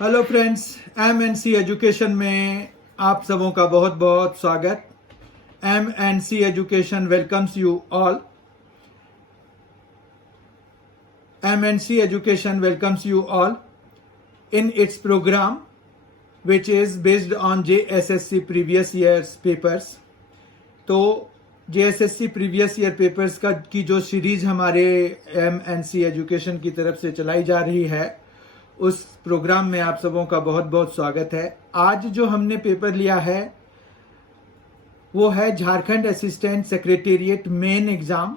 Hello friends, MNC education में आप सबों का बहुत बहुत स्वागत। MNC education welcomes you all. MNC education welcomes you all in its program which is based on JSSC previous years papers। तो JSSC previous year papers की जो सीरीज हमारे MNC एजुकेशन की तरफ से चलाई जा रही है, उस प्रोग्राम में आप सबों का बहुत बहुत स्वागत है। आज जो हमने पेपर लिया है वो है Jharkhand assistant secretariat main exam,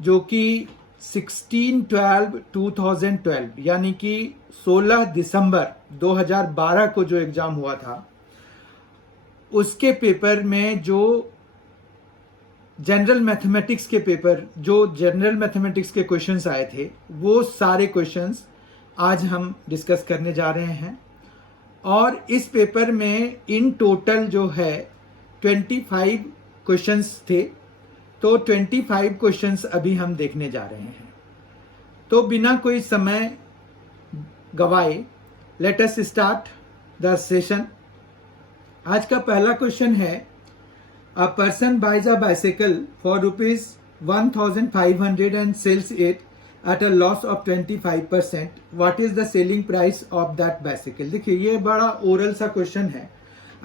जो कि 16/12/2012 यानी कि 16 दिसंबर 2012 को जो एग्ज़ाम हुआ था, उसके पेपर में जो जनरल मैथमेटिक्स के क्वेश्चंस आए थे, वो सारे क्वेश्चंस आज हम डिस्कस करने जा रहे हैं। और इस पेपर में इन टोटल जो है 25 क्वेश्चंस थे, तो 25 क्वेश्चंस अभी हम देखने जा रहे हैं। तो बिना कोई समय गवाए let us start the session. आज का पहला क्वेश्चन है, a person buys a bicycle for ₹1,500 and sells it at a loss of 25%, what is the selling price of that bicycle? देखिए, ये बड़ा ओरल सा क्वेश्चन है।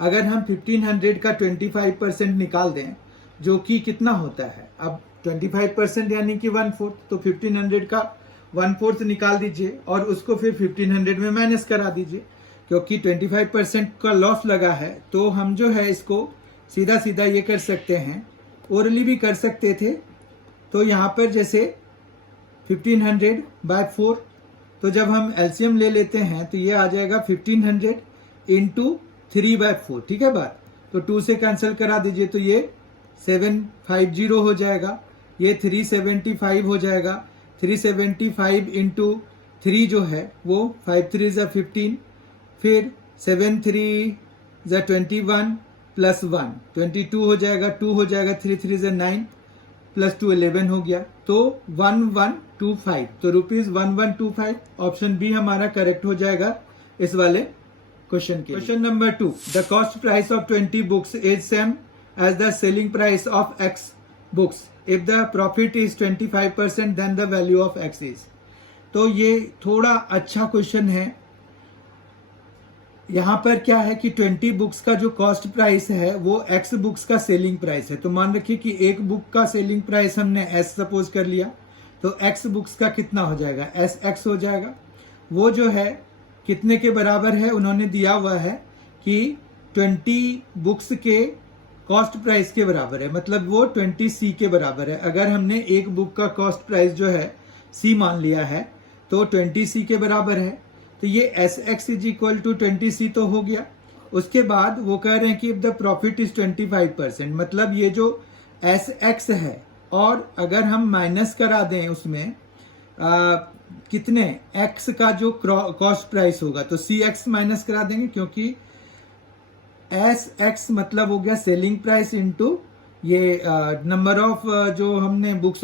अगर हम 1500 का 25% निकाल दें, जो कि कितना होता है, अब 25% यानी कि 1/4, तो 1500 का 1/4 निकाल दीजिए और उसको फिर 1500 में माइनस करा दीजिए। क्योंकि 25% का लॉस लगा है, तो हम जो है इसको सीधा सीधा ये कर सकते हैं, ओरली भी कर सकते थे। तो यहाँ पर जैसे 1500/4, तो जब हम एलसीएम ले लेते हैं तो ये आ जाएगा 1500 इंटू 3/4, ठीक है बात। तो 2 से कैंसिल करा दीजिए, तो ये 750 हो जाएगा, ये 375 हो जाएगा। 375 इंटू 3 जो है वो 5×3=15, फिर 7×3=21 प्लस 1 22 हो जाएगा, 2 हो जाएगा, 3×3=9 प्लस 2 11 हो गया, तो 1125। तो ₹1125 ऑप्शन बी हमारा करेक्ट हो जाएगा इस वाले क्वेश्चन के। Question number 2, the cost price of 20 books is same as the selling price of X books. If the profit is 25% then the value of X is. तो ये थोड़ा अच्छा क्वेश्चन है। यहाँ पर क्या है कि 20 बुक्स का जो कॉस्ट प्राइस है वो X बुक्स का सेलिंग प्राइस है। तो मान रखिए कि एक बुक का सेलिंग प्राइस हमने S सपोज कर लिया, तो X बुक्स का कितना हो जाएगा, SX हो जाएगा। वो जो है कितने के बराबर है, उन्होंने दिया हुआ है कि 20 बुक्स के कॉस्ट प्राइस के बराबर है, मतलब वो 20C के बराबर है। अगर हमने एक बुक का कॉस्ट प्राइस जो है C मान लिया है, तो 20C के बराबर है। तो ये SX is equal to 20C तो हो गया। उसके बाद वो कह रहे हैं कि इफ द प्रॉफिट इज 25%, मतलब ये जो SX है, और अगर हम माइनस करा दें उसमें कितने X का जो कॉस्ट प्राइस होगा, तो CX माइनस करा देंगे, क्योंकि SX मतलब हो गया सेलिंग प्राइस इंटू ये नंबर ऑफ जो हमने बुक्स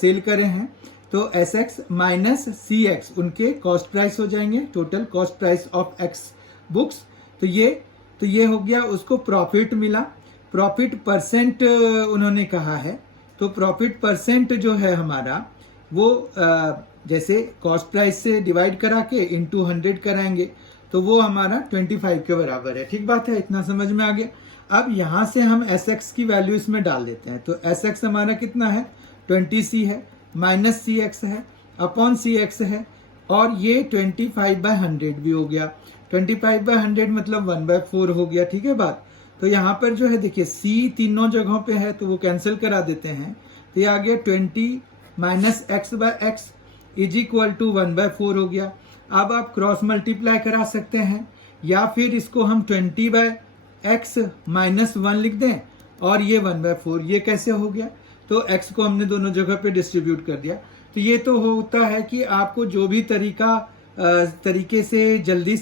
सेल करे हैं, तो SX माइनस CX उनके कॉस्ट प्राइस हो जाएंगे, total cost price of X books. तो ये हो गया, उसको प्रॉफिट मिला। प्रॉफिट परसेंट उन्होंने कहा है, तो प्रॉफिट परसेंट जो है हमारा वो जैसे कॉस्ट प्राइस से डिवाइड करा के इंटू 100 कराएंगे, तो वो हमारा 25 के बराबर है। ठीक बात है, इतना समझ में आ गया। अब यहाँ से हम SX की वैल्यू इसमें डाल देते हैं, तो SX हमारा कितना है, 20C है, माइनस CX है, अपॉन CX है, और ये 25/100 भी हो गया। 25/100 मतलब 1/4 हो गया, ठीक है बात। तो यहाँ पर जो है देखिए C तीनों जगहों पे है, तो वो कैंसिल करा देते हैं, तो ये आ गया 20 minus X/X is equal to 1/4 हो गया। अब आप क्रॉस मल्टीप्लाई करा सकते हैं, या फिर इसको हम 20/X माइनस 1 लिख दें, और ये 1/4, ये कैसे हो गया, तो X को हमने दोनों जगह पे डिस्ट्रीब्यूट कर दिया। तो ये तो होता है कि आपको जो भी तरीके से जल्दी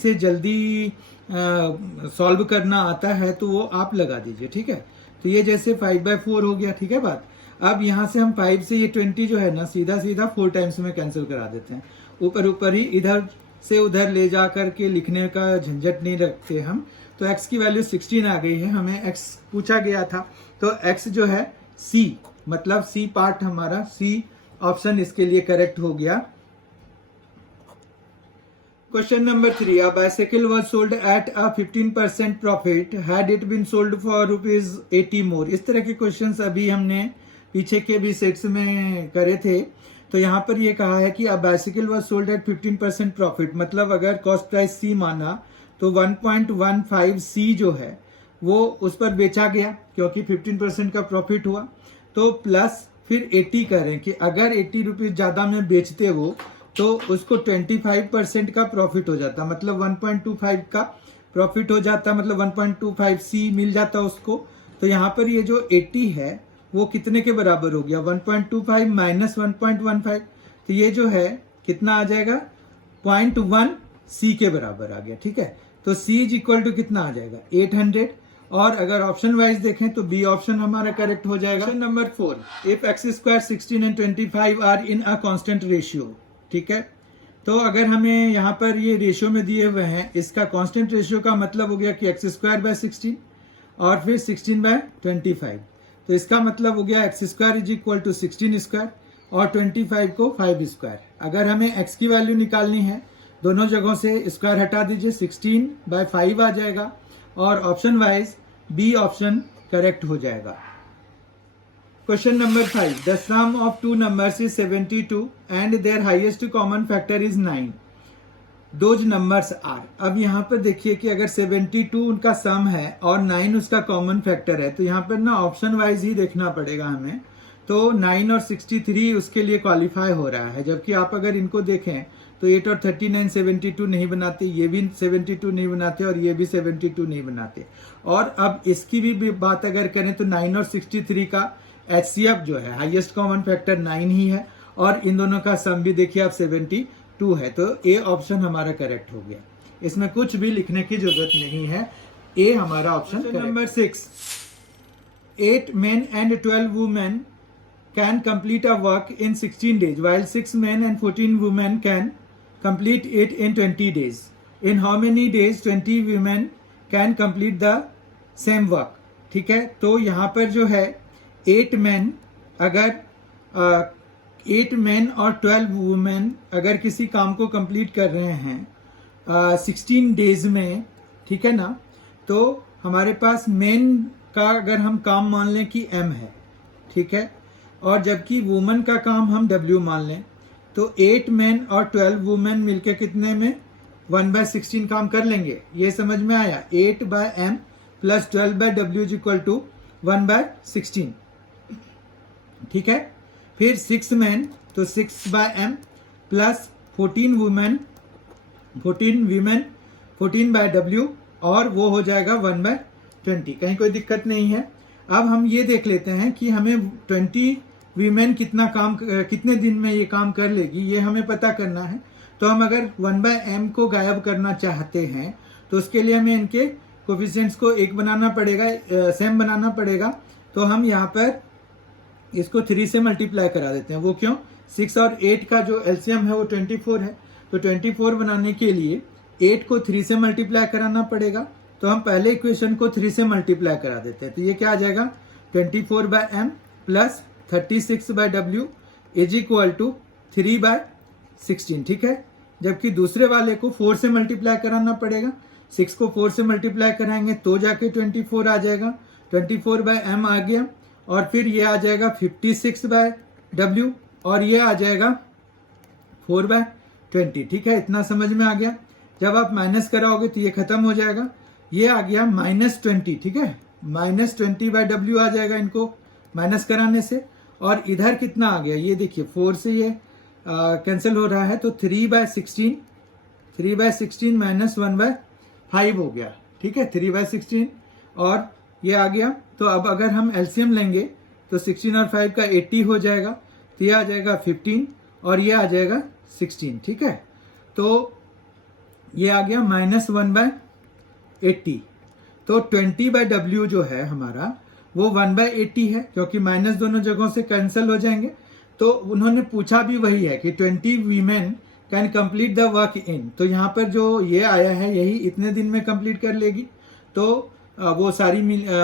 सॉल्व करना आता है, तो वो आप लगा दीजिए, ठीक है। तो ये जैसे 5/4 हो गया, ठीक है बात। अब यहाँ से हम 5 से ये 20 जो है ना, सीधा 4 टाइम्स में कैंसिल करा देते हैं, ऊपर ही इधर से उधर ले जा करके लिखने का झंझट नहीं रखते हम। तो x की वैल्यू 16 आ गई है, हमें x पूछा गया था, तो x जो है C, मतलब C पार्ट हमारा, C ऑप्शन इसके लिए करेक्ट हो गया। Question number 3, a bicycle was sold at a 15% profit had it been sold for ₹80 more। इस तरह के क्वेश्चंस अभी हमने पीछे के भी सेट्स में करे थे। तो यहाँ पर ये कहा है कि a bicycle was sold at 15% profit, मतलब अगर कॉस्ट प्राइस C माना तो 1.15 C जो है वो उस पर बेचा गया क्योंकि 15% का प्रॉफिट हुआ। तो प्लस फिर 80 करें कि अगर 80 रुपीज ज्यादा में बेचते वो तो उसको 25% का प्रॉफिट हो जाता, मतलब 1.25 का प्रॉफिट हो जाता, मतलब 1.25 C मिल जाता उसको। तो यहाँ पर ये जो 80 है वो कितने के बराबर हो गया, 1.25 माइनस 1.15, तो ये जो है कितना आ जाएगा, 0.1 C के बराबर आ गया। ठीक है, तो C इज इक्वल टू कितना आ जाएगा, 800। और अगर ऑप्शन वाइज देखें तो बी ऑप्शन हमारा करेक्ट हो जाएगा। Question number 4, if x square 16 and 25 are in a constant ratio. ठीक है, तो अगर हमें यहाँ पर ये रेशियो में दिए हुए हैं, इसका कांस्टेंट रेशियो का मतलब हो गया कि x स्क्वायर बाय 16 और फिर 16 बाय 25, तो इसका मतलब हो गया x square is equal to 16 square और 25 को 5 स्क्वायर। अगर हमें x की वैल्यू निकालनी है, दोनों जगहों से स्क्वायर हटा दीजिए, 16 बाय 5 आ जाएगा और option wise B option correct हो जाएगा। Question number 5, the sum of two numbers is 72 and their highest common factor is 9, those numbers are. अब यहाँ पर देखिए कि अगर 72 उनका सम है और 9 उसका कॉमन फैक्टर है, तो यहाँ पर ना ऑप्शन वाइज ही देखना पड़ेगा हमें। तो 9 और 63 उसके लिए क्वालिफाई हो रहा है, जबकि आप अगर इनको देखें तो 8 और 39 72 नहीं बनाते, ये भी 72 नहीं बनाते और ये भी 72 नहीं बनाते। और अब इसकी भी बात अगर करें तो 9 और 63 का HCF जो है हाईएस्ट कॉमन फैक्टर 9 ही है और इन दोनों का सम भी देखिए आप 72 है। तो ए ऑप्शन हमारा करेक्ट हो गया, इसमें कुछ भी लिखने की जरूरत नहीं है, ए हमारा option. Number 6, 8 men and 12 women can complete a work in 16 days while 6 men and 14 women can complete it in 20 days. In how many days 20 women can complete the same work? ठीक है, तो यहाँ पर जो है 8 men, अगर 8 men और 12 women अगर किसी काम को कंप्लीट कर रहे हैं 16 डेज में, ठीक है ना, तो हमारे पास मेन का अगर हम काम मान लें कि M है, ठीक है, और जबकि वुमन का काम हम W मान लें, तो 8 मेन और 12 वुमेन मिलके कितने में 1/16 काम कर लेंगे। ये समझ में आया, 8/m plus 12/w is equal to 1/16। ठीक है, फिर 6 मैन तो 6/m प्लस 14 वुमेन 14/w और वो हो जाएगा 1/20। कहीं कोई दिक्कत नहीं है। अब हम ये देख लेते हैं कि हमें 20 वीमेन कितने दिन में ये काम कर लेगी, ये हमें पता करना है। तो हम अगर 1/m को गायब करना चाहते हैं तो उसके लिए हमें इनके कोफिशिएंट्स को एक बनाना पड़ेगा, सेम बनाना पड़ेगा। तो हम यहाँ पर इसको 3 से मल्टीप्लाई करा देते हैं। वो क्यों, 6 और 8 का जो एलसीएम है वो 24 है, तो 24 बनाने के लिए 8 को 3 से मल्टीप्लाई कराना पड़ेगा। तो हम पहले इक्वेशन को 3 से मल्टीप्लाई करा देते हैं, तो ये क्या आ जाएगा 24/m plus 36/w is equal to 3/16। ठीक है, जबकि दूसरे वाले को 4 से मल्टीप्लाई कराना पड़ेगा। 6 को 4 से मल्टीप्लाई कराएंगे तो जाके 24 आ जाएगा, 24/m आ गया और फिर ये आ जाएगा 56/w और ये आ जाएगा 4/20। ठीक है, इतना समझ में आ गया। जब आप माइनस कराओगे तो ये खत्म हो जाएगा, ये आ गया -20। ठीक है, -20/w आ जाएगा इनको माइनस कराने से। और इधर कितना आ गया, ये देखिए 4 से ये कैंसिल हो रहा है, तो 3/16 माइनस 1/5 हो गया। ठीक है, 3/16 और ये आ गया। तो अब अगर हम एलसीएम लेंगे तो 16 और 5 का 80 हो जाएगा, तो ये आ जाएगा 15 और ये आ जाएगा 16। ठीक है, तो ये आ गया -1/80। तो 20/w जो है हमारा वो 1/80 है, क्योंकि माइनस दोनों जगहों से कैंसिल हो जाएंगे। तो उन्होंने पूछा भी वही है कि 20 women can complete the work in. तो यहाँ पर जो ये आया है यही इतने दिन में कंप्लीट कर लेगी। तो वो सारी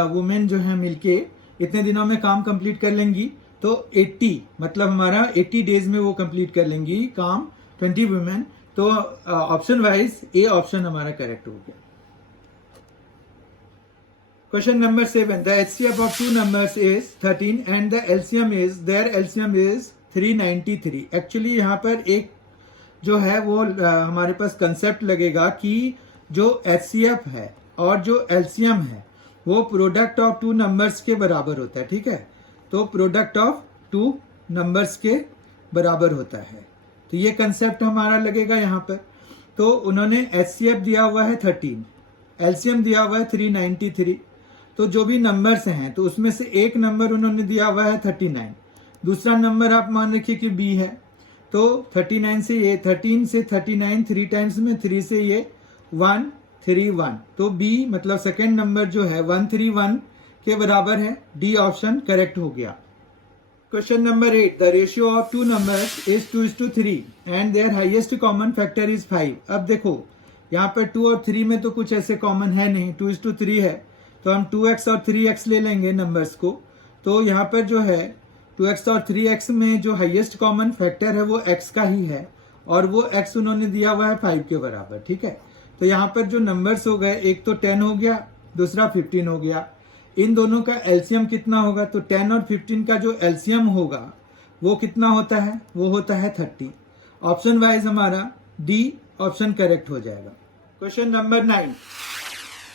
वुमेन जो है मिलके इतने दिनों में काम कंप्लीट कर लेंगी। तो 80 मतलब हमारा 80 डेज में वो कंप्लीट कर लेंगी काम 20 वुमेन। तो ऑप्शन वाइज ए ऑप्शन हमारा करेक्ट हो गया। Question number 7, the HCF of two numbers is 13 and the LCM is their LCM is 393। Actually यहाँ पर एक जो है वो हमारे पास कंसेप्ट लगेगा कि जो HCF है और जो LCM है वो प्रोडक्ट ऑफ टू नंबर्स के बराबर होता है। ठीक है, तो प्रोडक्ट ऑफ टू नंबर्स के बराबर होता है। तो ये कंसेप्ट हमारा लगेगा यहाँ पर। तो उन्होंने HCF दिया हुआ है 13, LCM दिया हुआ है 393। तो जो भी नंबर्स हैं तो उसमें से एक नंबर उन्होंने दिया हुआ है 39, दूसरा नंबर आप मान रखिए कि B है। तो 39 से ये 13 से 39 3 टाइम्स में 3 से ये 131। तो B मतलब सेकेंड नंबर जो है 131 के बराबर है। डी ऑप्शन करेक्ट हो गया। Question number 8, the ratio of two numbers is 2:3 and their highest common factor is 5। अब देखो यहाँ पर 2 और 3 में तो कुछ ऐसे कॉमन है नहीं, 2:3 है। तो हम 2x और 3x ले लेंगे नंबर्स को। तो यहाँ पर जो है 2x और 3x में जो हाईएस्ट कॉमन फैक्टर है वो x का ही है और वो x उन्होंने दिया हुआ है 5 के बराबर। ठीक है, तो यहाँ पर जो नंबर्स हो गए, एक तो 10 हो गया, दूसरा 15 हो गया। इन दोनों का एलसीएम कितना होगा? तो 10 और 15 का जो एलसीएम होगा वो कितना होता है? वो होता है 30। ऑप्शन वाइज हमारा डी ऑप्शन करेक्ट हो जाएगा। Question number 9,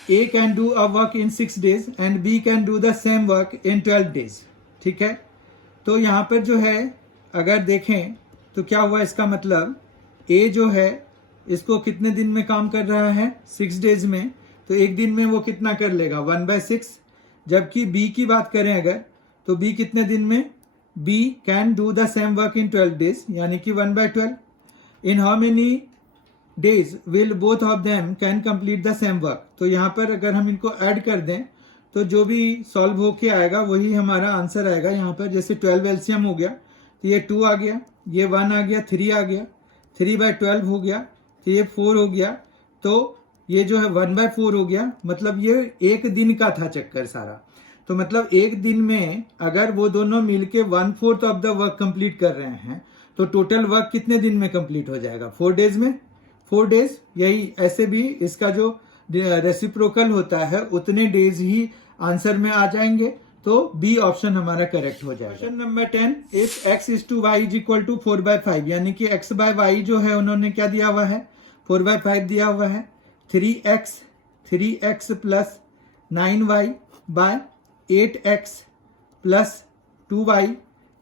A can do a work in 6 days and B can do the same work in 12 days। ठीक है, तो यहाँ पर जो है अगर देखें तो क्या हुआ, इसका मतलब ए जो है इसको कितने दिन में काम कर रहा है? 6 days में। तो एक दिन में वो कितना कर लेगा? 1/6। जबकि बी की बात करें अगर, तो बी कितने दिन में? B can do the same work in 12 days यानी कि 1/12। In how many days will both of them can complete the same work. तो यहाँ पर अगर हम इनको ऐड कर दें तो जो भी सॉल्व होके आएगा वही हमारा आंसर आएगा। यहाँ पर जैसे 12 एलसीएम हो गया तो ये 2 आ गया, ये 1 आ गया, 3 आ गया, 3/12 हो गया, तो ये 4 हो गया, तो ये जो है 1/4 हो गया। मतलब ये एक दिन का था चक्कर सारा। तो मतलब एक दिन में अगर वो दोनों मिलके 1/4 ऑफ द वर्क कंप्लीट कर रहे हैं तो टोटल वर्क कितने दिन में कंप्लीट हो जाएगा? 4 days में। 4 days, यही ऐसे भी इसका जो रेसिप्रोकल होता है उतने डेज ही आंसर में आ जाएंगे। तो बी ऑप्शन हमारा करेक्ट हो जाएगा। Question number 10, if x is to y is equal to 4/5 यानी कि x/y जो है उन्होंने क्या दिया हुआ है? 4/5 दिया हुआ है। 3x plus 9y bye 8x plus 2y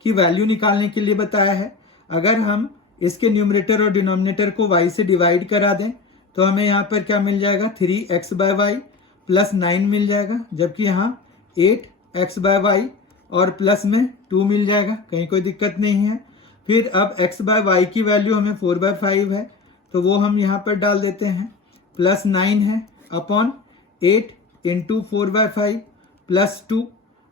की वैल्यू निकालने के लिए बताया है। अगर हम इसके न्यूमरेटर और डिनोमिनेटर को y से डिवाइड करा दें तो हमें यहाँ पर क्या मिल जाएगा? 3x/y प्लस 9 मिल जाएगा, जबकि यहाँ 8x/y और प्लस में 2 मिल जाएगा, कहीं कोई दिक्कत नहीं है। फिर अब x/y की वैल्यू हमें 4/5 है तो वो हम यहाँ पर डाल देते हैं, प्लस 9 है अपॉन 8 इंटू 4/5 प्लस 2।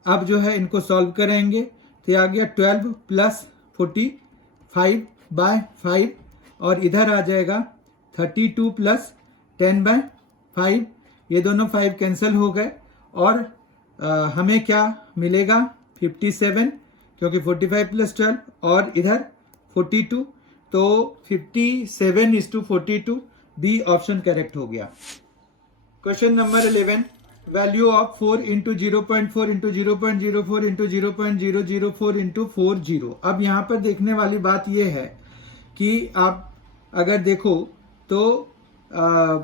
अब जो है इनको सॉल्व करेंगे तो ये आ गया 12 प्लस 45/5 और इधर आ जाएगा 32 प्लस 10/5। ये दोनों 5 कैंसिल हो गए और हमें क्या मिलेगा? 57, क्योंकि 45 प्लस 12 और इधर 42। तो 57:42 बी ऑप्शन करेक्ट हो गया। Question number 11, value of 4 into 0.4 into 0.04 into 0.004 into 40। अब यहाँ पर देखने वाली बात यह है कि आप अगर देखो तो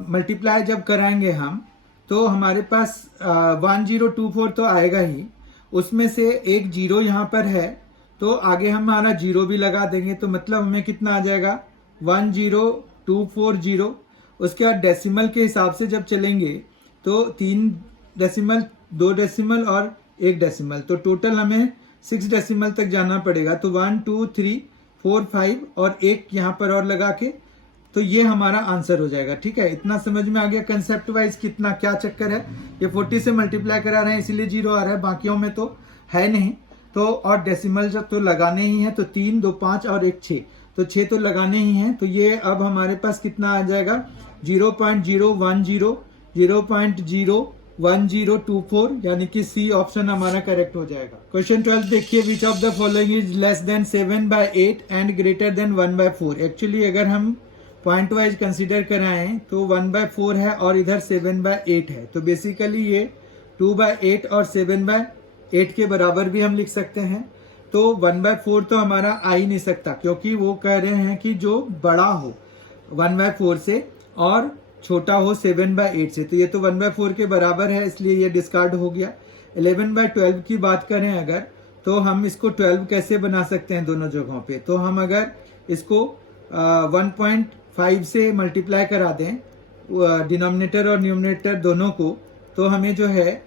मल्टीप्लाई जब कराएंगे हम तो हमारे पास 1024 तो आएगा ही, उसमें से एक जीरो यहाँ पर है तो आगे हमारा जीरो भी लगा देंगे। तो मतलब हमें कितना आ जाएगा? 10240। उसके बाद डेसिमल के हिसाब से जब चलेंगे तो 3 डेसिमल, 2 डेसिमल और 1 डेसिमल, तो टोटल हमें 6 डेसिमल तक जाना पड़ेगा। तो 1 2 3 4 5 और 1 यहाँ पर और लगा के तो ये हमारा आंसर हो जाएगा। ठीक है, इतना समझ में आ गया कंसेप्ट वाइज कितना क्या चक्कर है। ये 40 से मल्टीप्लाई करा रहे हैं इसीलिए जीरो आ रहा है, बाकियों में तो है नहीं। तो और डेसिमल जब तो लगाने ही है तो 3 2 5 और 1 6, तो 6 तो लगाने ही हैं। तो ये अब हमारे पास कितना आ जाएगा 0.010 0.01024, यानी कि सी ऑप्शन हमारा करेक्ट हो जाएगा। क्वेश्चन 12 देखिए, which of the following is less than 7/8 and greater than 1/4। Actually अगर हम पॉइंट वाइज कंसीडर कराएं तो 1/4 है और इधर 7/8 है, तो बेसिकली ये 2/8 और 7/8 के बराबर भी हम लिख सकते हैं। तो 1/4 तो हमारा आ ही नहीं सकता, क्योंकि वो कह रहे हैं कि जो बड़ा हो 1/4 से और छोटा हो 7/8 से, तो ये तो 1/4 के बराबर है, इसलिए ये डिस्कार्ड हो गया। 11/12 की बात करें अगर, तो हम इसको 12 कैसे बना सकते हैं दोनों जगहों पे, तो हम अगर इसको 1.5 से मल्टीप्लाई करा दें डिनोमिनेटर और न्यूमरेटर दोनों को, तो हमें जो है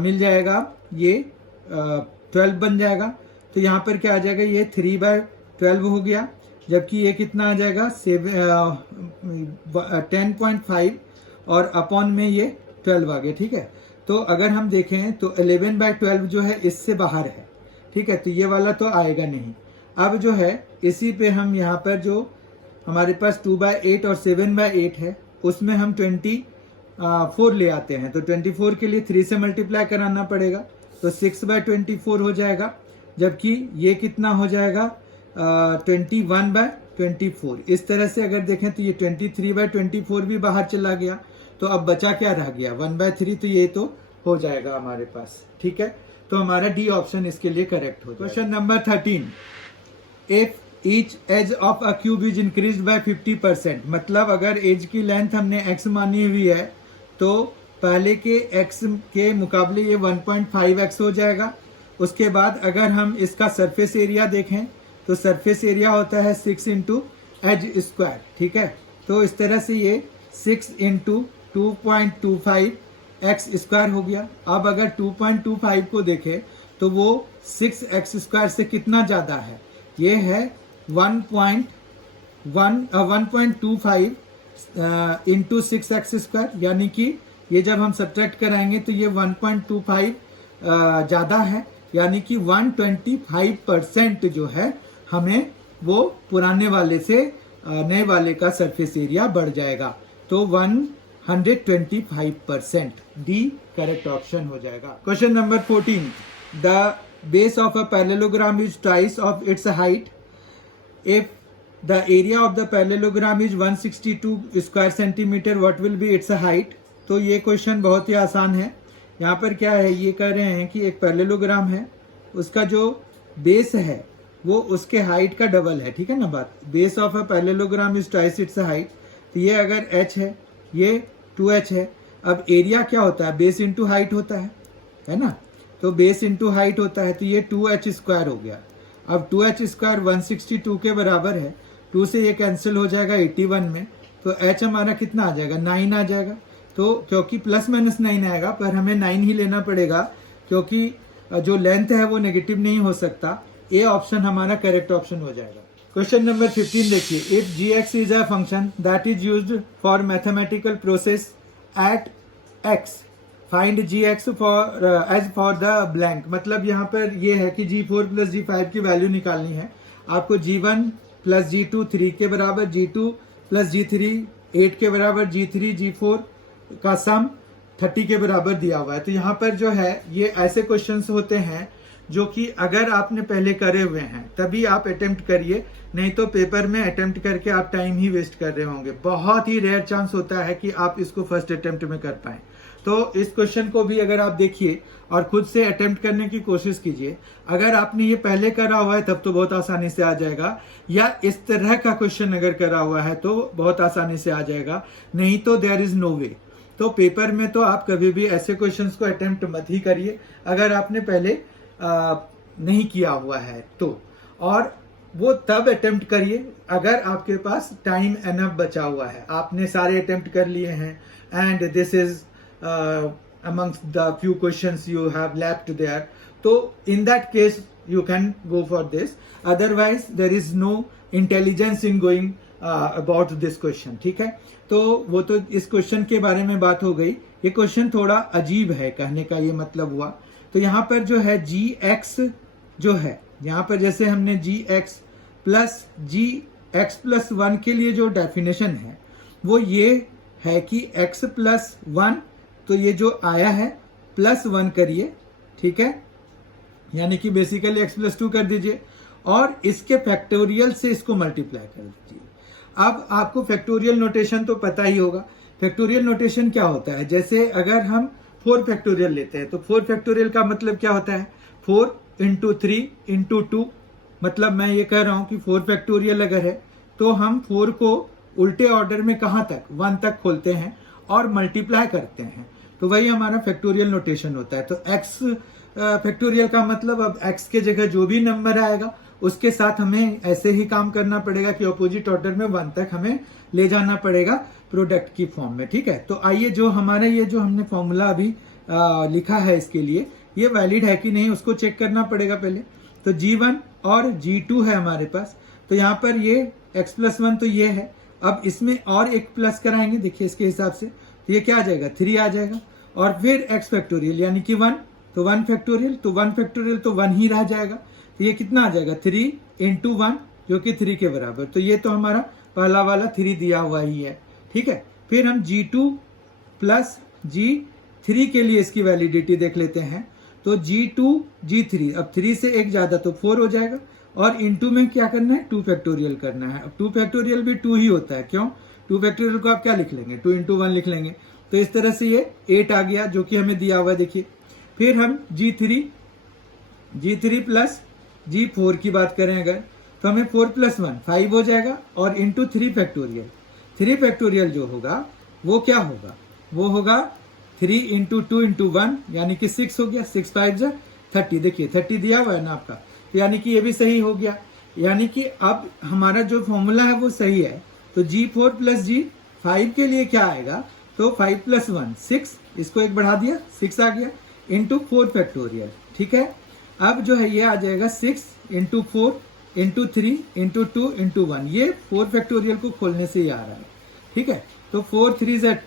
मिल जाएगा ये 12 बन जाएगा। तो यहाँ पर क्या आ जाएगा, ये 3/12 हो गया, जबकि ये कितना आ जाएगा 10.5 और अपॉन में ये 12 आ गया। ठीक है, तो अगर हम देखें तो 11/12 जो है इससे बाहर है। ठीक है, तो ये वाला तो आएगा नहीं। अब जो है इसी पे हम यहाँ पर जो हमारे पास 2/8 और 7/8 है, उसमें हम 24 ले आते हैं। तो 24 के लिए 3 से मल्टीप्लाई कराना पड़ेगा, तो 6/24 हो जाएगा, जबकि ये कितना हो जाएगा 21/24। इस तरह से अगर देखें तो ये 23/24 भी बाहर चला गया, तो अब बचा क्या रह गया 1/3, तो ये तो हो जाएगा हमारे पास। ठीक है, तो हमारा डी ऑप्शन इसके लिए करेक्ट हो जाएगा। Question number 13, if each edge of a cube is increase by 50%, मतलब अगर एज की लेंथ हमने x मानी हुई है तो पहले के x के मुकाबले ये 1.5x हो जाएगा। उसके बाद अगर हम इसका सरफेस एरिया देखें तो सरफेस एरिया होता है 6 इंटू एज स्क्वायर। ठीक है, तो इस तरह से ये 6 इंटू 2.25x स्क्वायर हो गया। अब अगर 2.25 को देखें तो वो 6x स्क्वायर से कितना ज़्यादा है, ये है 1.25 इंटू 6x स्क्वायर, यानी कि ये जब हम सब्ट्रैक्ट कराएंगे तो ये 1.25 ज़्यादा है, यानी कि 125% जो है हमें वो पुराने वाले से नए वाले का सरफेस एरिया बढ़ जाएगा। तो 125%, डी करेक्ट ऑप्शन हो जाएगा। Question number 14, the base of a parallelogram is twice of its height if the area of the parallelogram is 162 square centimetre, what will B it's height. तो ये question बहुत ही आसान है। यहाँ पर क्या है, ये कह रहे हैं कि एक पैरेललोग्राम है, उसका जो बेस है वो उसके हाइट का डबल है। ठीक है ना बात, base of a parallelogram is twice its height, तो ये अगर h है, ये 2h है। अब एरिया क्या होता है, बेस इंटू हाइट होता है ना, तो बेस इंटू हाइट होता है, तो ये 2h स्क्वायर हो गया। अब 2h स्क्वायर 162 के बराबर है, 2 से ये कैंसिल हो जाएगा 81 में, तो h हमारा कितना आ जाएगा 9 आ जाएगा। तो क्योंकि प्लस माइनस 9 आएगा, पर हमें 9 ही लेना पड़ेगा, क्योंकि जो लेंथ है वो नेगेटिव नहीं हो सकता। ए ऑप्शन हमारा करेक्ट ऑप्शन हो जाएगा। क्वेश्चन नंबर 15 देखिए, if gx is a function that is used for mathematical process at x, find gx for as for the blank. मतलब यहाँ पर ये है कि g4 प्लस g5 की वैल्यू निकालनी है आपको। g1 प्लस g2 3 के बराबर, g2 प्लस g3 8 के बराबर, g3 g4 का सम 30 के बराबर दिया हुआ है। तो यहाँ पर जो है ये ऐसे क्वेश्चंस होते हैं जो कि अगर आपने पहले करे हुए हैं तभी आप अटेम्प्ट करिए, नहीं तो पेपर में अटेम्प्ट करके आप टाइम ही वेस्ट कर रहे होंगे। बहुत ही रेयर चांस होता है कि आप इसको फर्स्ट अटेम्प्ट में कर पाएं। तो इस क्वेश्चन को भी अगर आप देखिए और खुद से अटेम्प्ट करने की कोशिश कीजिए। अगर आपने ये पहले करा हुआ है तब तो बहुत आसानी से आ जाएगा, या इस तरह का क्वेश्चन अगर करा हुआ है तो बहुत आसानी से आ जाएगा, नहीं तो देयर इज नो वे। तो पेपर में तो आप कभी भी ऐसे क्वेश्चंस को अटेम्प्ट मत ही करिए अगर आपने पहले नहीं किया हुआ है तो, और वो तब अटेम्प्ट करिए अगर आपके पास टाइम एनफ बचा हुआ है, आपने सारे अटेम्प्ट कर लिए हैं and this is amongst the few questions you have left there. So in that case you can go for this, otherwise there is no intelligence in going about this question. ठीक है, तो वो तो इस question के बारे में बात हो गई। ये क्वेश्चन थोड़ा अजीब है, कहने का ये मतलब हुआ। तो यहाँ पर जो है gx जो है, यहाँ पर जैसे हमने gx plus g x plus 1 के लिए जो डेफिनेशन है वो ये है कि x प्लस 1, तो ये जो आया है प्लस 1 करिए, ठीक है, यानी कि बेसिकली x प्लस 2 कर दीजिए और इसके फैक्टोरियल से इसको मल्टीप्लाई कर दीजिए। अब आपको फैक्टोरियल नोटेशन तो पता ही होगा। फैक्टोरियल नोटेशन क्या होता है, जैसे अगर हम 4 फैक्टोरियल लेते हैं तो 4 फैक्टोरियल का मतलब क्या होता है, 4 इंटू 3 इंटू 2, मतलब मैं ये कह रहा हूं कि 4 फैक्टोरियल अगर है तो हम 4 को उल्टे ऑर्डर में कहाँ तक, 1 तक खोलते हैं और मल्टीप्लाई करते हैं, तो वही हमारा फैक्टोरियल नोटेशन होता है। तो x फैक्टोरियल का मतलब अब x के जगह जो भी नंबर आएगा उसके साथ हमें ऐसे ही काम करना पड़ेगा कि अपोजिट ऑर्डर में 1 तक हमें ले जाना पड़ेगा प्रोडक्ट की फॉर्म में, ठीक है। तो आइए जो हमारा ये जो हमने फॉर्मूला अभी लिखा है इसके लिए, ये वैलिड है कि नहीं उसको चेक करना पड़ेगा पहले। तो G1 और G2 है हमारे पास, तो यहाँ पर ये x प्लस 1 तो ये है, अब इसमें और एक प्लस कराएंगे, देखिए इसके हिसाब से तो ये क्या आ जाएगा, 3 आ जाएगा, और फिर x फैक्टोरियल यानी कि 1, तो 1 फैक्टोरियल, तो 1 फैक्टोरियल तो 1 ही रह जाएगा, तो ये कितना आ जाएगा 3 इंटू 1 जो कि 3 के बराबर, तो ये तो हमारा पहला वाला 3 दिया हुआ ही है, ठीक है। फिर हम G2 प्लस G3 के लिए इसकी वैलिडिटी देख लेते हैं, तो G2 G3, अब 3 से एक ज्यादा तो 4 हो जाएगा, और इंटू में क्या करना है, 2 फैक्टोरियल करना है। अब 2 फैक्टोरियल भी 2 ही होता है, क्यों, 2 फैक्टोरियल को आप क्या लिख लेंगे, 2 इंटू 1 लिख लेंगे, तो इस तरह से ये 8 आ गया जो कि हमें दिया हुआ है, देखिए। फिर हम G3 प्लस G4 की बात करें अगर, तो हमें 4 प्लस 1 5 हो जाएगा, और इंटू 3 फैक्टोरियल, 3 फैक्टोरियल जो होगा वो क्या होगा, वो होगा 3 इंटू 2 इंटू 1 यानी कि 6 हो गया, 6 5 30, देखिए 30 दिया हुआ है ना आपका, तो यानी कि ये भी सही हो गया, यानी कि अब हमारा जो फॉर्मूला है वो सही है। तो G4 प्लस G5 के लिए क्या आएगा, तो 5 प्लस 1 6, इसको एक बढ़ा दिया 6 आ गया, इंटू 4 फैक्टोरियल, ठीक है। अब जो है ये आ जाएगा 6 इंटू 4 इंटू 3 इंटू 2 इंटू 1, ये 4 फैक्टोरियल को खोलने से ही आ रहा है, ठीक है। तो 4 3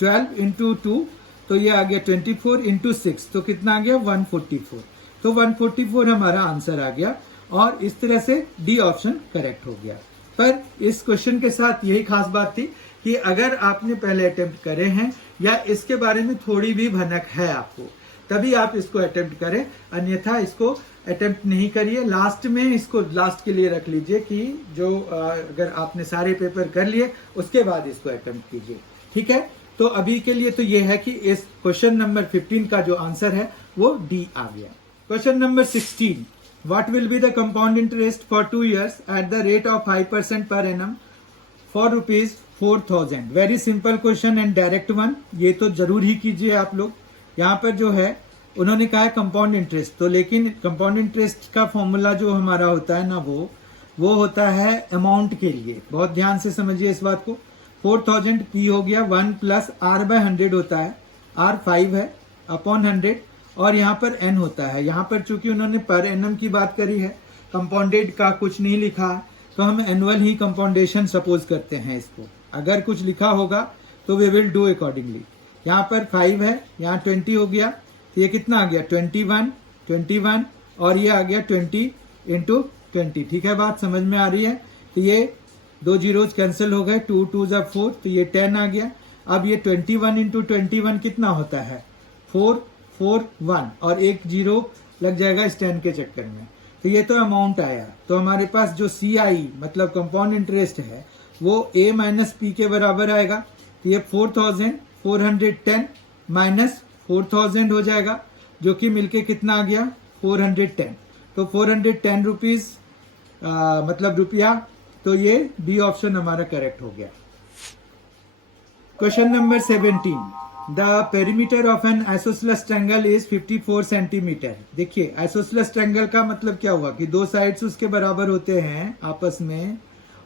12 इंटू 2, तो ये आ गया 24 इंटू 6, तो कितना आ गया 144, तो 144 हमारा आंसर आ गया, और इस तरह से डी ऑप्शन करेक्ट हो गया। पर इस क्वेश्चन के साथ यही खास बात थी कि अगर आपने पहले अटेम्प्ट करे हैं या इसके बारे में थोड़ी भी भनक है आपको, तभी आप इसको अटेम्प्ट करें, अन्यथा इसको अटेम्प्ट नहीं करिए। लास्ट में इसको लास्ट के लिए रख लीजिए कि जो अगर आपने सारे पेपर कर लिए उसके बाद इसको अटेम्प्ट कीजिए, ठीक है। तो अभी के लिए तो ये है कि इस क्वेश्चन नंबर 15 का जो आंसर है वो डी आ गया। Question number 16, what will be the compound interest for 2 years eight the rate of 5% per annum for ₹4,000। Very simple question and direct one, ये तो जरूर ही कीजिए आप लोग। यहाँ पर जो है उन्होंने कहा है कंपाउंड इंटरेस्ट, तो लेकिन कंपाउंड इंटरेस्ट का फॉर्मूला जो हमारा होता है ना वो होता है अमाउंट के लिए, बहुत ध्यान से समझिए इस बात को। 4000 P हो गया 1 प्लस R/100 होता है, R 5 है अपॉन 100, और यहाँ पर N होता है। यहाँ पर चूंकि उन्होंने पर एनम की बात करी है, कंपाउंडेड का कुछ नहीं लिखा, तो हम एनुअल ही कंपाउंडेशन सपोज करते हैं इसको। अगर कुछ लिखा होगा तो वी विल डू अकॉर्डिंगली। यहाँ पर 5 है, यहाँ 20 हो गया, तो ये कितना आ गया 21, और ये आ गया 20 इंटू 20, ठीक है, बात समझ में आ रही है। तो ये 2 जीरोज कैंसिल हो गए, 2 2 जा 4, तो ये 10 आ गया। अब ये 21 इंटू 21 कितना होता है 441, और एक जीरो लग जाएगा इस 10 के चक्कर में, तो ये तो अमाउंट आया। तो हमारे पास जो CI मतलब कंपाउंड इंटरेस्ट है वो A माइनस P के बराबर आएगा, तो ये 4410 माइनस 4000 हो जाएगा, जो कि मिलके कितना आ गया 410, तो 410 रुपीज मतलब रुपया, तो ये बी ऑप्शन हमारा करेक्ट हो गया। Question number 17, the perimeter of N isosceles triangle is 54 centimetre. देखिए आइसोसेलेस ट्रायंगल का मतलब क्या हुआ कि 2 साइड्स उसके बराबर होते हैं आपस में,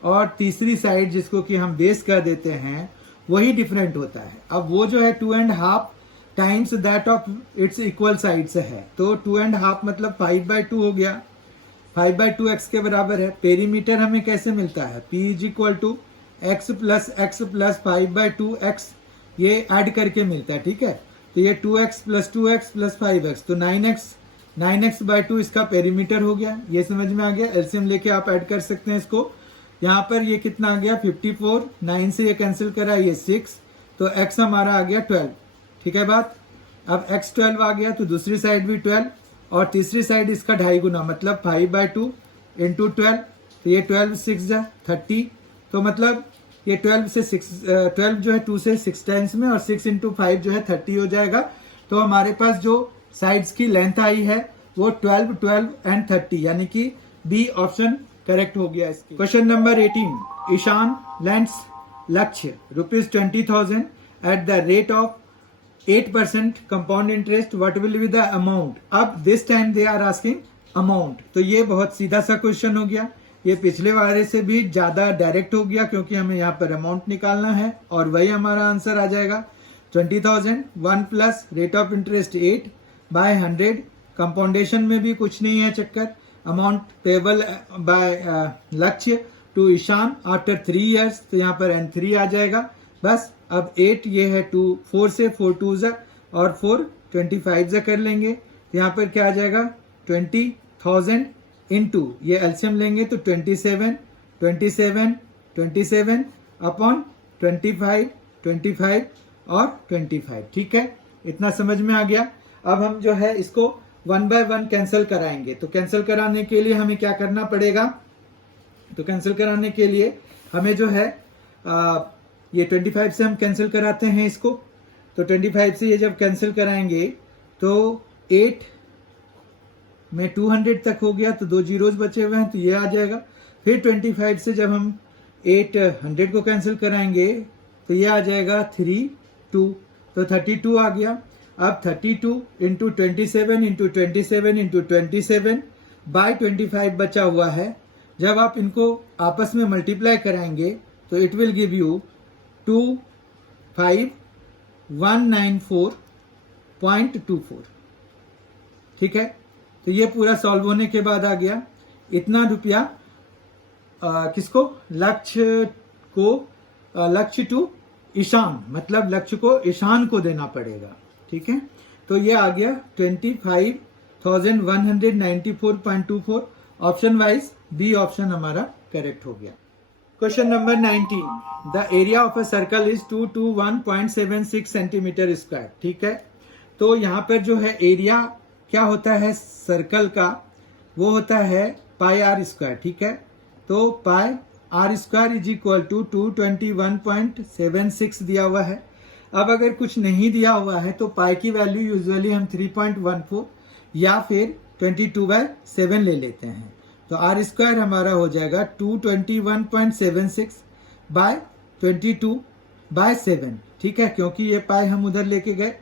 और तीसरी साइड जिसको कि हम बेस कर देते हैं वही डिफरेंट होता है। अब वो जो है 2.5 times that of its equal sides है, तो 2.5 मतलब 5/2 हो गया, 5/2 x के बराबर है। पेरीमीटर हमें कैसे मिलता है, P is equal to x plus 5/2 x, ये ऐड करके मिलता है, ठीक है। तो ये 2x plus 2x plus 5x, तो 9x/2 इसका पेरीमीटर हो गया, ये समझ में आ गया। एलसीएम लेके आप ऐड कर सकते हैं इसको, यहाँ पर ये कितना आ गया 54, 9 से ये कैंसिल करा ये 6, तो x हमारा आ गया 12। ठीक है बात। अब x 12 आ गया तो दूसरी साइड भी 12 और तीसरी साइड इसका 2.5 गुना मतलब 5/2 इंटू 12, तो ये 12 6 जा 30, तो मतलब ये 12 से 6 12 जो है 2 से 6 टाइम्स में और 6 इंटू 5 जो है 30 हो जाएगा। तो हमारे पास जो साइड्स की लेंथ आई है वो 12, 12 एंड 30, यानी कि बी ऑप्शन करेक्ट हो गया इसके। Question number 18, Ishan lends Lakshya ₹20,000 at the rate of 8% compound interest, what will be the amount. अब this time they are asking amount, तो ये बहुत सीधा सा क्वेश्चन हो गया। ये पिछले वाले से भी ज्यादा डायरेक्ट हो गया क्योंकि हमें यहाँ पर अमाउंट निकालना है और वही हमारा आंसर आ जाएगा 20,000, 1 प्लस रेट ऑफ इंटरेस्ट 8/100। कंपाउंडेशन में भी कुछ नहीं है चक्कर। अमाउंट पेबल बाय लक्ष्य टू ईशान आफ्टर 3 years, तो यहाँ पर N3 आ जाएगा बस। अब 8 ये है 2, 4 से 4 2 जा और 4 25 जा कर लेंगे, तो यहाँ पर क्या आ जाएगा 20,000 इंटू ये एलसीएम लेंगे तो 27, 27, 27 अपॉन 25, 25 और 25। ठीक है, इतना समझ में आ गया। अब हम जो है इसको 1 by 1 कैंसिल कराएंगे, तो कैंसिल कराने के लिए हमें क्या करना पड़ेगा, तो कैंसिल कराने के लिए हमें जो है ये 25 से हम कैंसिल कराते हैं इसको, तो 25 से ये जब कैंसिल कराएंगे तो 8 में 200 तक हो गया, तो 2 जीरोज बचे हुए हैं तो ये आ जाएगा। फिर 25 से जब हम 800 को कैंसिल कराएंगे तो ये आ जाएगा 3 2, तो 32 आ गया। अब 32 इंटू 27 इंटू 27 इंटू 27 बाय 25 बचा हुआ है। जब आप इनको आपस में मल्टीप्लाई कराएंगे तो इट विल गिव यू 25,194.24। ठीक है, तो ये पूरा सॉल्व होने के बाद आ गया इतना रुपया किसको, लक्ष्य टू ईशान, मतलब लक्ष्य को ईशान को देना पड़ेगा। ठीक है, तो ये आ गया 25,194.24। ऑप्शन वाइज बी ऑप्शन हमारा करेक्ट हो गया। Question number 19, the area of a circle is 221.76 centimetre square. ठीक है, तो यहाँ पर जो है एरिया क्या होता है सर्कल का, वो होता है पाई आर स्क्वायर। ठीक है, तो pi r square is equal to 221.76 दिया हुआ है। अब अगर कुछ नहीं दिया हुआ है तो पाई की वैल्यू यूजुअली हम 3.14 या फिर 22/7 ले लेते हैं, तो आर स्क्वायर हमारा हो जाएगा 221.76 बाय 22/7। ठीक है, क्योंकि ये पाई हम उधर लेके गए।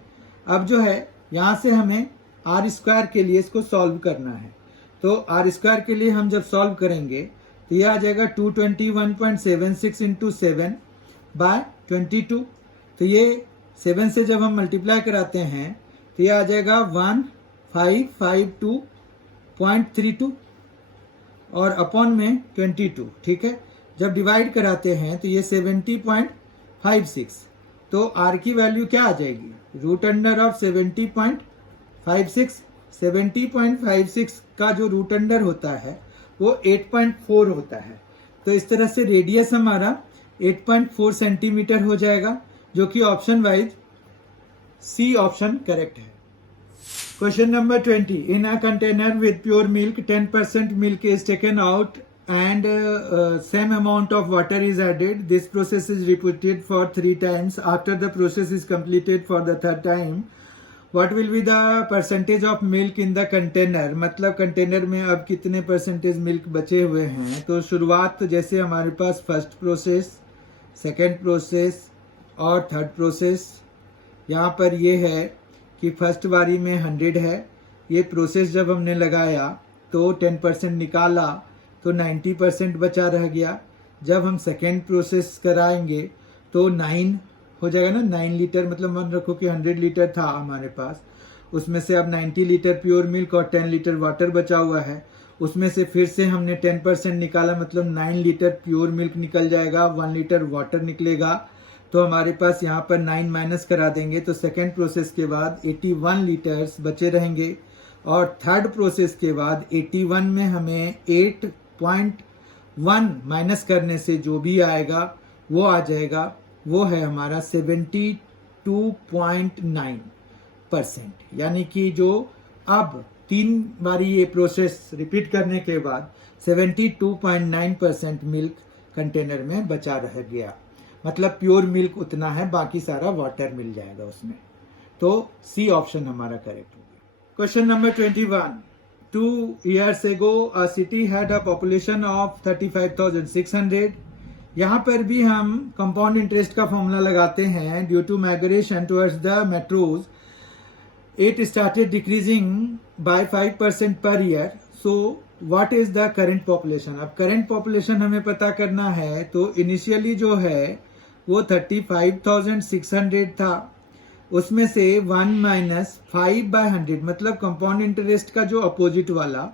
अब जो है यहाँ से हमें आर स्क्वायर के लिए इसको सॉल्व करना है, तो आर स्क्वायर के लिए हम जब सॉल्व करेंगे तो ये आ जाएगा 221.76 इंटू 7 बाय 22, तो ये 7 से जब हम मल्टीप्लाई कराते हैं तो ये आ जाएगा 1552.32 और अपॉन में 22। ठीक है, जब डिवाइड कराते हैं तो ये 70.56, तो आर की वैल्यू क्या आ जाएगी, रूट अंडर ऑफ 70.56। 70.56 का जो रूट अंडर होता है वो 8.4 होता है, तो इस तरह से रेडियस हमारा 8.4 सेंटीमीटर हो जाएगा, जो कि option wise C option correct है। Question number 20, in a container with pure milk 10% milk is taken out and same amount of water is added. This process is repeated for 3 times. After the process is completed for the 3rd time, what will be the percentage of milk in the container? मतलब container में अब कितने percentage milk बचे हुए हैं। तो शुरुआत जैसे हमारे पास फर्स्ट प्रोसेस, सेकेंड प्रोसेस और थर्ड प्रोसेस, यहाँ पर ये है कि फर्स्ट बारी में 100 है, ये प्रोसेस जब हमने लगाया तो 10% निकाला तो 90% बचा रह गया। जब हम सेकेंड प्रोसेस कराएंगे तो 9 हो जाएगा ना, 9 लीटर, मतलब मान रखो कि 100 लीटर था हमारे पास, उसमें से अब 90 लीटर प्योर मिल्क और 10 लीटर वाटर बचा हुआ है, उसमें से फिर से हमने 10% निकाला, मतलब 9 लीटर प्योर मिल्क निकल जाएगा, 1 लीटर वाटर निकलेगा, तो हमारे पास यहाँ पर 9 माइनस करा देंगे तो सेकेंड प्रोसेस के बाद 81 लीटर्स बचे रहेंगे और थर्ड प्रोसेस के बाद 81 में हमें 8.4 1 माइनस करने से जो भी आएगा वो आ जाएगा, वो है हमारा 72.9%। यानी कि जो अब 3 बारी ये प्रोसेस रिपीट करने के बाद 72.9% मिल्क कंटेनर में बचा रह गया। मतलब प्योर मिल्क उतना है, बाकी सारा वाटर मिल जाएगा उसमें। तो सी ऑप्शन हमारा करेक्ट होगा। Question number 21। 2 years ago a city had a population of 35,600। यहाँ पर भी हम कंपाउंड इंटरेस्ट का फॉर्मूला लगाते हैं। Due to migration towards the metros it started decreasing by 5% per year। so what is the current population? अब current population हमें पता करना है, तो इनिशियली जो है वो 35,600 था, उसमें से 1 माइनस 5/100 मतलब कंपाउंड इंटरेस्ट का जो अपोजिट वाला,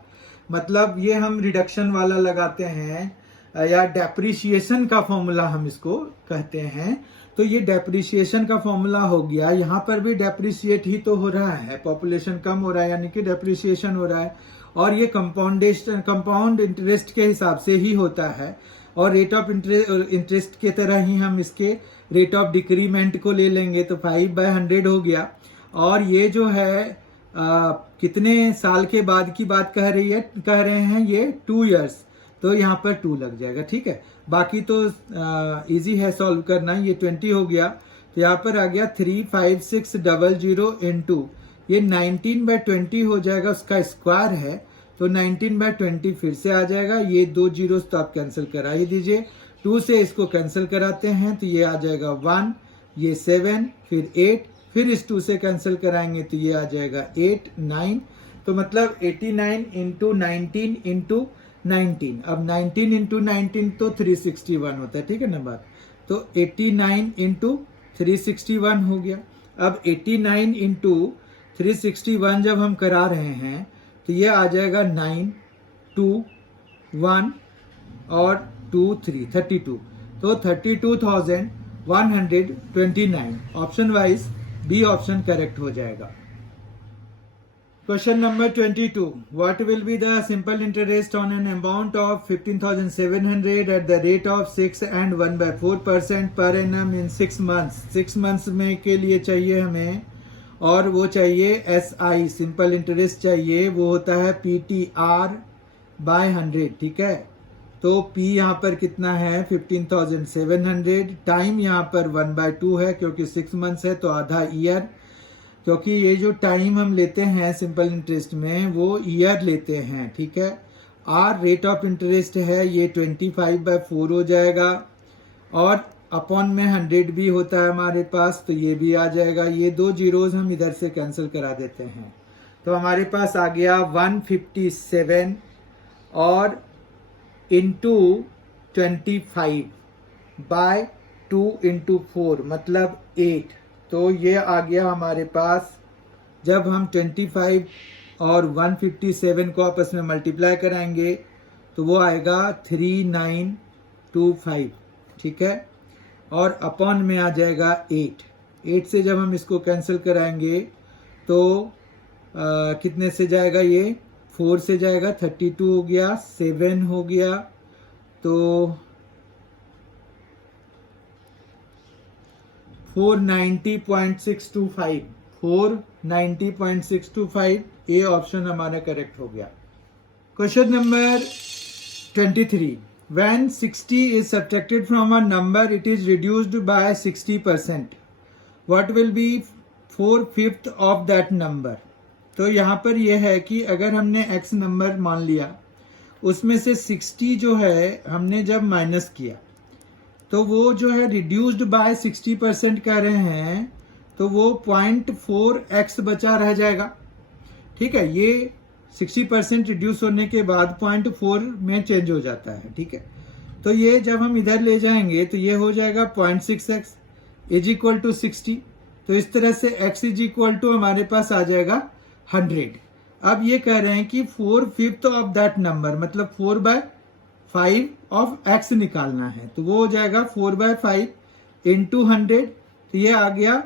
मतलब ये हम रिडक्शन वाला लगाते हैं या डेप्रिशिएशन का फॉर्मूला हम इसको कहते हैं। तो ये डेप्रिशिएशन का फॉर्मूला हो गया। यहाँ पर भी डेप्रिशिएट ही तो हो रहा है, पॉपुलेशन कम हो रहा है यानी कि डेप्रिशिएशन हो रहा है, और ये कंपाउंड इंटरेस्ट के हिसाब से ही होता है। और रेट ऑफ इंटरेस्ट के तरह ही हम इसके रेट ऑफ डिक्रीमेंट को ले लेंगे, तो 5/100 हो गया। और ये जो है कितने साल के बाद की बात कह रहे हैं ये 2 years, तो यहाँ पर 2 लग जाएगा। ठीक है, बाकी तो इजी है सॉल्व करना। ये 20 हो गया, तो यहाँ पर आ गया 35600 इंटू ये 19/20 हो जाएगा, उसका स्क्वायर है, तो 19/20 फिर से आ जाएगा। ये 2 जीरोस तो आप कैंसिल करा ही दीजिए। 2 से इसको कैंसिल कराते हैं तो ये आ जाएगा 1, ये 7, फिर 8, फिर इस 2 से कैंसिल कराएंगे तो ये आ जाएगा 8, 9। तो मतलब 89 इंटू 19 इंटू 19। अब 19 इंटू 19 तो 361 होता है। ठीक है ना बात, तो 89 इंटू 361 हो गया। अब 89 इंटू 361 जब हम करा रहे हैं तो ये आ जाएगा 9, 2, 1 और 2, 3, 32। तो 32,129। Option wise B option correct हो जाएगा। Question number 22। What will be the simple interest on an amount of 15,700 at the rate of 6 and 1/4% per annum in 6 months। 6 months में के लिए चाहिए हमें, और वो चाहिए SI सिंपल इंटरेस्ट चाहिए, वो होता है PTR/100। ठीक है, तो P यहाँ पर कितना है 15,700, टाइम यहाँ पर 1/2 है क्योंकि 6 months है, तो आधा ईयर, क्योंकि ये जो टाइम हम लेते हैं सिंपल इंटरेस्ट में वो ईयर लेते हैं। ठीक है, R रेट ऑफ इंटरेस्ट है, ये 25/4 हो जाएगा, और अपॉन में 100 भी होता है हमारे पास, तो ये भी आ जाएगा। ये 2 जीरोज हम इधर से कैंसिल करा देते हैं, तो हमारे पास आ गया 157 और इंटू 25/2 इंटू 4 मतलब 8। तो ये आ गया हमारे पास, जब हम 25 और 157 को आपस में मल्टीप्लाई कराएंगे तो वो आएगा 3925। ठीक है, और अपॉन में आ जाएगा 8 से जब हम इसको कैंसिल कराएंगे तो कितने से जाएगा, ये 4 से जाएगा, 32 हो गया, 7 हो गया, तो 490.625 490.625 ए ऑप्शन हमारा करेक्ट हो गया। Question number 23। When 60 is subtracted from a number, it is reduced by 60%. What will be 4/5 of that number? तो यहाँ पर यह है कि अगर हमने x नंबर मान लिया, उसमें से 60 जो है हमने जब माइनस किया तो वो जो है रिड्यूस्ड बाय 60% कह रहे हैं, तो वो 0.4x बचा रह जाएगा। ठीक है, ये 60% रिड्यूस होने के बाद 0.4 में चेंज हो जाता है। ठीक है, तो ये जब हम इधर ले जाएंगे तो ये हो जाएगा 0.6x इज इक्वल टू 60। तो इस तरह से x इज इक्वल टू हमारे पास आ जाएगा 100। अब ये कह रहे हैं कि 4/5 ऑफ दैट नंबर मतलब 4/5 ऑफ x निकालना है, तो वो हो जाएगा 4/5 इंटू 100, तो ये आ गया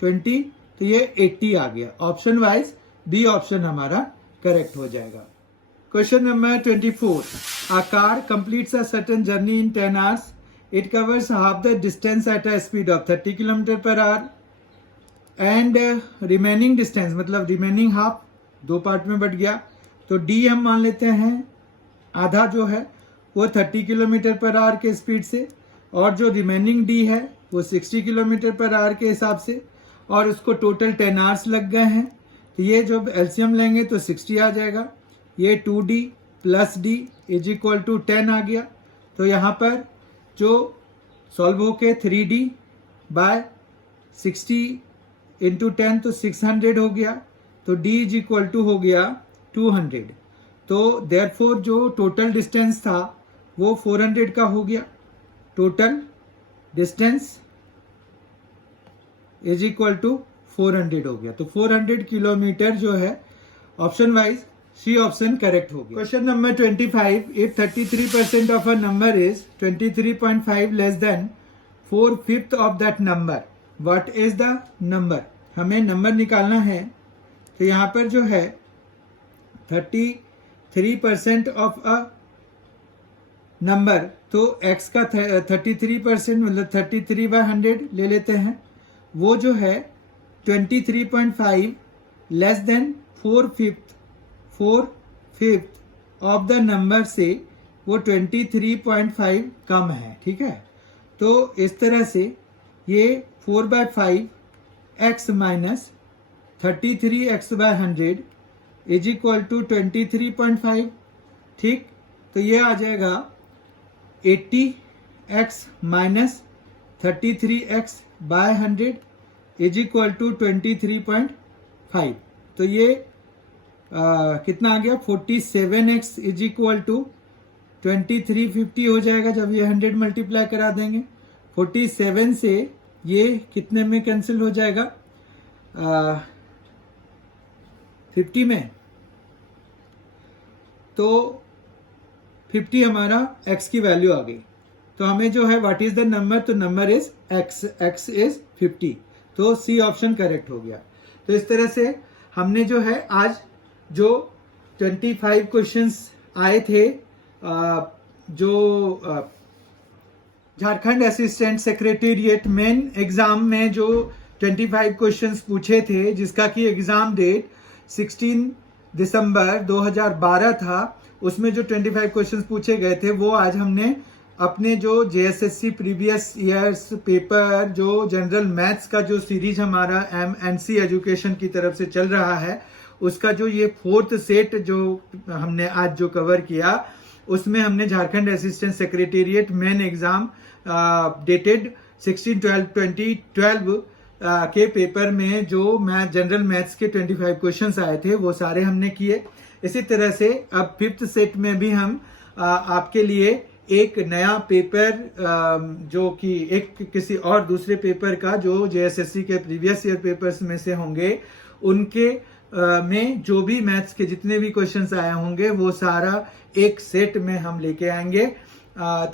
20, तो ये 80 आ गया। ऑप्शन वाइज बी ऑप्शन हमारा करेक्ट हो जाएगा। Question number 24. A car completes a certain journey in 10 hours. It covers half the distance at a speed of 30 km per hour. And remaining distance मतलब remaining half दो part में but गया, तो D हम मान लेते हैं आधा जो है वो 30 किलोमीटर पर आवर के स्पीड से, और जो रिमेनिंग D है वो 60 किलोमीटर पर आवर के हिसाब से, और उसको टोटल 10 आवर्स लग गए हैं। तो ये जो एलसीएम लेंगे तो 60 आ जाएगा। ये 2D plus D is equal to 10 आ गया। तो यहाँ पर जो सॉल्व होके 3D बाय 60 इंटू 10 तो 600 हो गया, तो D इज इक्वल टू हो गया 200। तो देयरफॉर जो टोटल डिस्टेंस था वो 400 का हो गया। Total distance is equal to 400 हो गया। तो 400 किलोमीटर जो है option wise C option correct हो गया। Question number 25. If 33% of a number is 23.5 less than 4/5 of that number, what is the number? हमें नंबर निकालना है। तो यहाँ पर जो है 33% ऑफ अ नंबर, तो x का 33% मतलब 33/100 ले लेते हैं। वो जो है 23.5 less than 4/5 of the number से वो 23.5 कम है। ठीक है, तो इस तरह से ये 4/5 x minus 33x/100 is equal to 23.5। ठीक, तो ये आ जाएगा 80x minus 33x/100 is equal to 23.5। तो ये कितना आ गया? 47x इज इक्वल टू 2350 हो जाएगा जब ये 100 मल्टीप्लाई करा देंगे। 47 से ये कितने में कैंसिल हो जाएगा? 50 में। तो 50 हमारा x की वैल्यू आ गई। तो हमें जो है व्हाट इज द नंबर, तो नंबर इज x इज 50। तो सी ऑप्शन करेक्ट हो गया। तो इस तरह से हमने जो है आज जो 25 क्वेश्चंस आए थे जो Jharkhand assistant secretariat main exam में जो 25 क्वेश्चंस पूछे थे, जिसका कि एग्जाम डेट 16 दिसंबर 2012 था, उसमें जो 25 क्वेश्चंस पूछे गए थे वो आज हमने अपने जो जेएसएससी प्रीवियस ईयर्स पेपर जो जनरल मैथ्स का जो सीरीज हमारा एमएनसी एजुकेशन की तरफ से चल रहा है, उसका जो ये 4th सेट जो हमने आज जो कवर किया, उसमें हमने Jharkhand assistant secretariat main exam dated 16/12/2012 के पेपर में जो जनरल मैथ्स के 25 क्वेश्चंस आए थे वो सारे हमने किए। इसी तरह से अब 5th सेट में भी हम आपके लिए एक नया पेपर जो कि एक किसी और दूसरे पेपर का जो जेएसएससी के प्रीवियस ईयर पेपर्स में से होंगे, उनके में जो भी मैथ्स के जितने भी क्वेश्चंस आए होंगे वो सारा एक सेट में हम लेके आएंगे।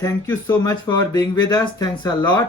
Thank you so much for being with us. Thanks a lot.